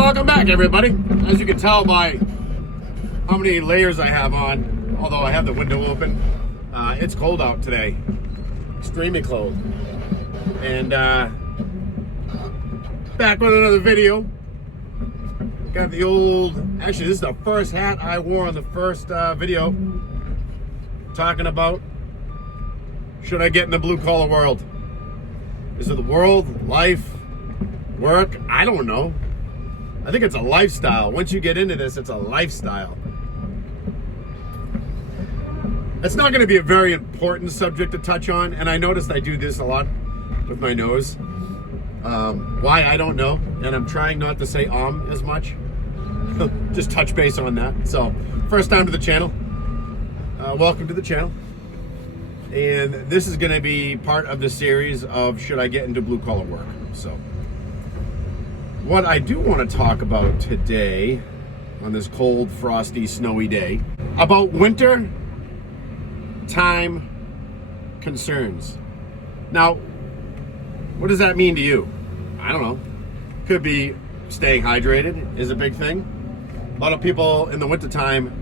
Welcome back, everybody. As you can tell by how many layers I have on, although I have the window open, it's cold out today. Extremely cold. And back with another video. Got the old, actually this is the first hat I wore on the first video, talking about, should I get in the blue collar world? Is it the world, life, work? I don't know. I think it's a lifestyle. Once you get into this, it's a lifestyle. It's not going to be a very important subject to touch on, and I noticed I do this a lot with my nose. Why, I don't know, and I'm trying not to say as much. Just touch base on that. So, first time to the channel. Welcome to the channel. And this is going to be part of the series of should I get into blue collar work. So, what I do want to talk about today on this cold, frosty, snowy day about winter time concerns. Now, what does that mean to you? I don't know. Could be staying hydrated is a big thing. A lot of people in the wintertime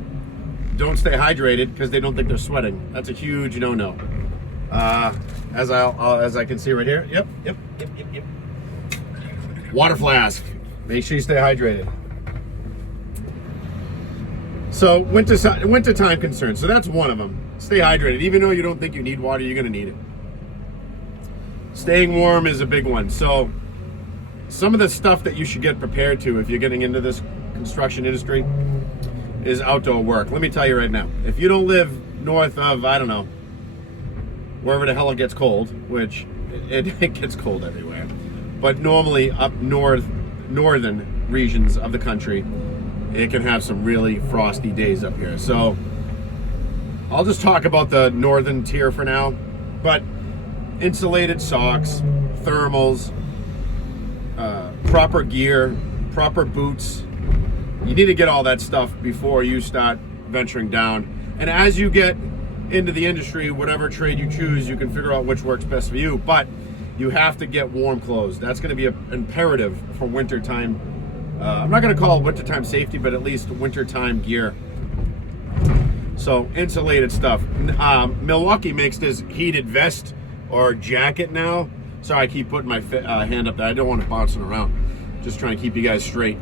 don't stay hydrated because they don't think they're sweating. That's a huge no-no. As I can see right here. Yep. Water flask. Make sure you stay hydrated. So wintertime concerns. So that's one of them. Stay hydrated. Even though you don't think you need water, you're going to need it. Staying warm is a big one. So some of the stuff that you should get prepared to if you're getting into this construction industry is outdoor work. Let me tell you right now, if you don't live north of, I don't know, wherever the hell it gets cold, which it gets cold everywhere, but normally up northern regions of the country, it can have some really frosty days up here. So I'll just talk about the northern tier for now, but insulated socks, thermals, proper gear, proper boots. You need to get all that stuff before you start venturing down. And as you get into the industry, whatever trade you choose, you can figure out which works best for you. But you have to get warm clothes. That's going to be an imperative for wintertime. I'm not going to call it wintertime safety, but at least wintertime gear. So insulated stuff. Milwaukee makes this heated vest or jacket now. Sorry, I keep putting my hand up there. I don't want it bouncing around. Just trying to keep you guys straight.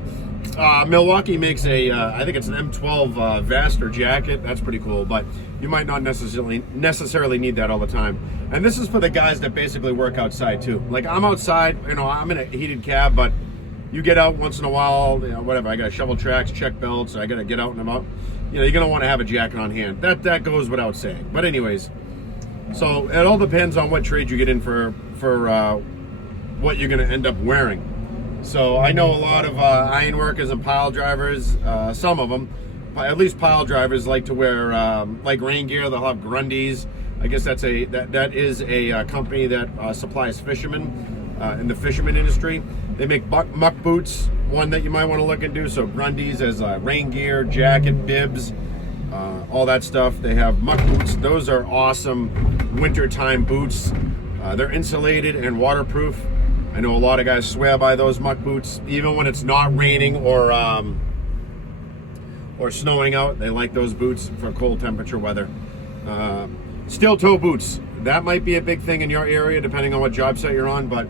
Milwaukee makes I think it's an M12 vest or jacket. That's pretty cool, but you might not necessarily need that all the time. And this is for the guys that basically work outside too. Like I'm outside, I'm in a heated cab, but you get out once in a while, whatever. I got to shovel tracks, check belts. I got to get out and about. You're gonna want to have a jacket on hand. That goes without saying. But anyways, so it all depends on what trade you get in for what you're gonna end up wearing. So I know a lot of iron workers and pile drivers, some of them, at least pile drivers, like to wear like rain gear. They'll have Grundys. I guess that is a company that supplies fishermen in the fisherman industry. They make muck boots, one that you might want to look into. So Grundys as rain gear, jacket, bibs, all that stuff. They have muck boots. Those are awesome wintertime boots. They're insulated and waterproof. I know a lot of guys swear by those muck boots, even when it's not raining or snowing out. They like those boots for cold temperature weather. Steel toe boots. That might be a big thing in your area, depending on what job site you're on. But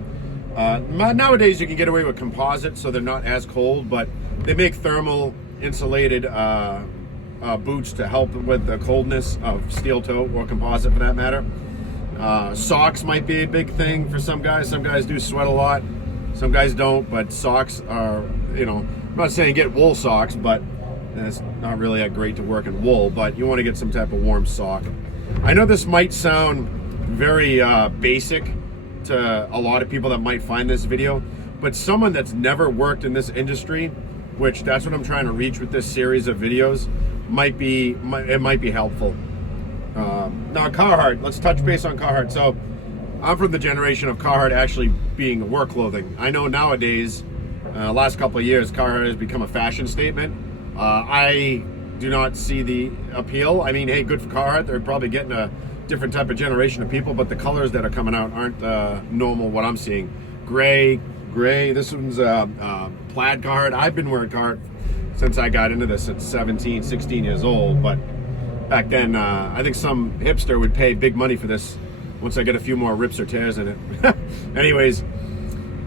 nowadays you can get away with composite, so they're not as cold. But they make thermal insulated boots to help with the coldness of steel toe or composite, for that matter. Socks might be a big thing for some guys. Some guys do sweat a lot. Some guys don't, but socks are, I'm not saying get wool socks, but it's not really that great to work in wool, but you want to get some type of warm sock. I know this might sound very basic to a lot of people that might find this video, but someone that's never worked in this industry, which that's what I'm trying to reach with this series of videos, might be helpful. Now Carhartt, let's touch base on Carhartt. So I'm from the generation of Carhartt actually being work clothing. I know nowadays, last couple of years, Carhartt has become a fashion statement. I do not see the appeal. I mean, hey, good for Carhartt. They're probably getting a different type of generation of people, but the colors that are coming out aren't normal what I'm seeing. Gray, gray. This one's a plaid Carhartt. I've been wearing Carhartt since I got into this at 17, 16 years old. But back then, I think some hipster would pay big money for this once I get a few more rips or tears in it. Anyways,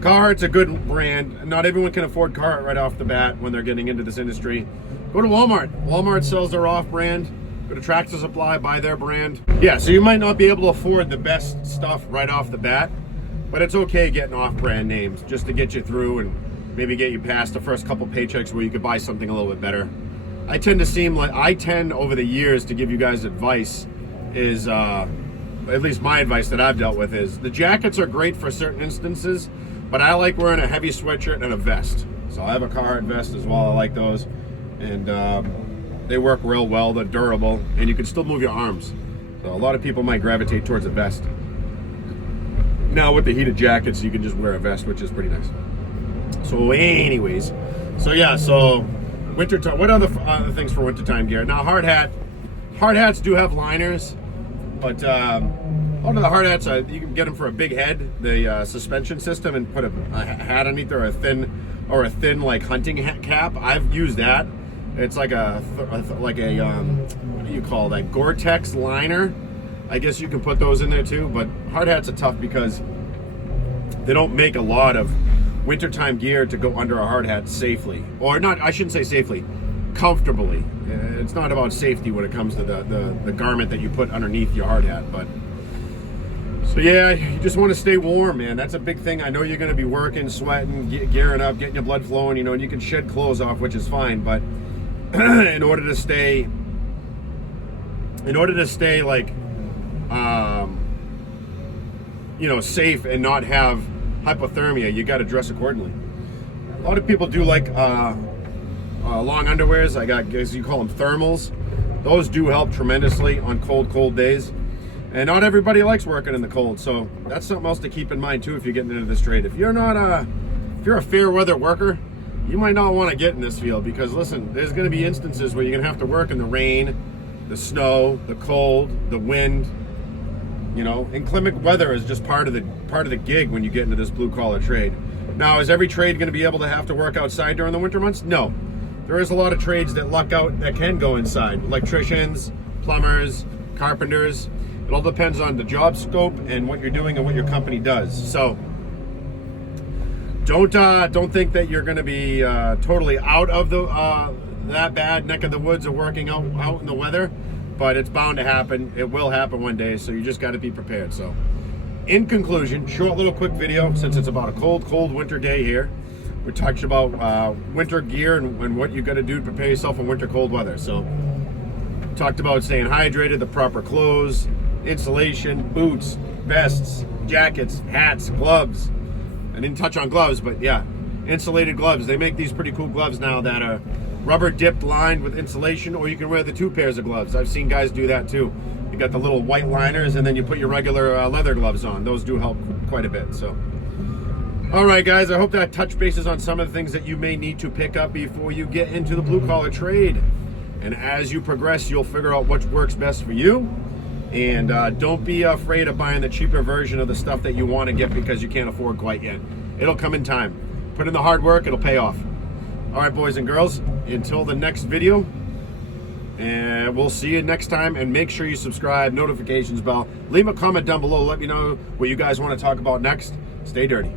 Carhartt's a good brand. Not everyone can afford Carhartt right off the bat when they're getting into this industry. Go to Walmart. Walmart sells their off-brand. Go to Tractor Supply, buy their brand. Yeah, so you might not be able to afford the best stuff right off the bat, but it's okay getting off-brand names just to get you through and maybe get you past the first couple paychecks where you could buy something a little bit better. I tend over the years to give you guys advice is, at least my advice that I've dealt with is, the jackets are great for certain instances, but I like wearing a heavy sweatshirt and a vest. So I have a Carhartt vest as well. I like those. And they work real well, they're durable, and you can still move your arms. So a lot of people might gravitate towards a vest. Now with the heated jackets, you can just wear a vest, which is pretty nice. So anyways, so winter time. What other things for wintertime gear? Now hard hats do have liners, but all of the hard hats, you can get them for a big head, the suspension system, and put a hat underneath or a thin like hunting hat cap. I've used that. It's like a what do you call that? Gore-Tex liner. I guess you can put those in there too, but hard hats are tough because they don't make a lot of wintertime gear to go under a hard hat safely. Or not, I shouldn't say safely, comfortably. It's not about safety when it comes to the garment that you put underneath your hard hat, but so yeah, you just want to stay warm, man. That's a big thing. I know you're going to be working, sweating, gearing up, getting your blood flowing, and you can shed clothes off, which is fine, but in order to stay like safe and not have hypothermia, you got to dress accordingly. A lot of people do like long underwears. I got, as you call them, thermals. Those do help tremendously on cold days, and not everybody likes working in the cold, so that's something else to keep in mind too if you're getting into this trade. If you're a fair weather worker, you might not want to get in this field, because listen, there's going to be instances where you're going to have to work in the rain, the snow, the cold, the wind. Inclement weather is just part of the gig when you get into this blue collar trade. Now, is every trade going to be able to have to work outside during the winter months? No. There is a lot of trades that luck out that can go inside. Electricians, plumbers, carpenters. It all depends on the job scope and what you're doing and what your company does. So don't think that you're going to be totally out of that bad neck of the woods of working out in the weather, but it's bound to happen. It will happen one day, so you just got to be prepared. So in conclusion, short little quick video, since it's about a cold winter day here. We talked about winter gear and what you got to do to prepare yourself in winter cold weather. So talked about staying hydrated, the proper clothes, insulation, boots, vests, jackets, hats, gloves. I didn't touch on gloves, but yeah, insulated gloves. They make these pretty cool gloves now that are rubber dipped, lined with insulation, or you can wear the 2 pairs of gloves. I've seen guys do that too. You got the little white liners, and then you put your regular leather gloves on. Those do help quite a bit. So, all right, guys, I hope that touch bases on some of the things that you may need to pick up before you get into the blue collar trade. And as you progress, you'll figure out what works best for you. And don't be afraid of buying the cheaper version of the stuff that you want to get because you can't afford quite yet. It'll come in time. Put in the hard work, it'll pay off. All right, boys and girls, until the next video, and we'll see you next time. And make sure you subscribe, notifications bell. Leave a comment down below. Let me know what you guys want to talk about next. Stay dirty.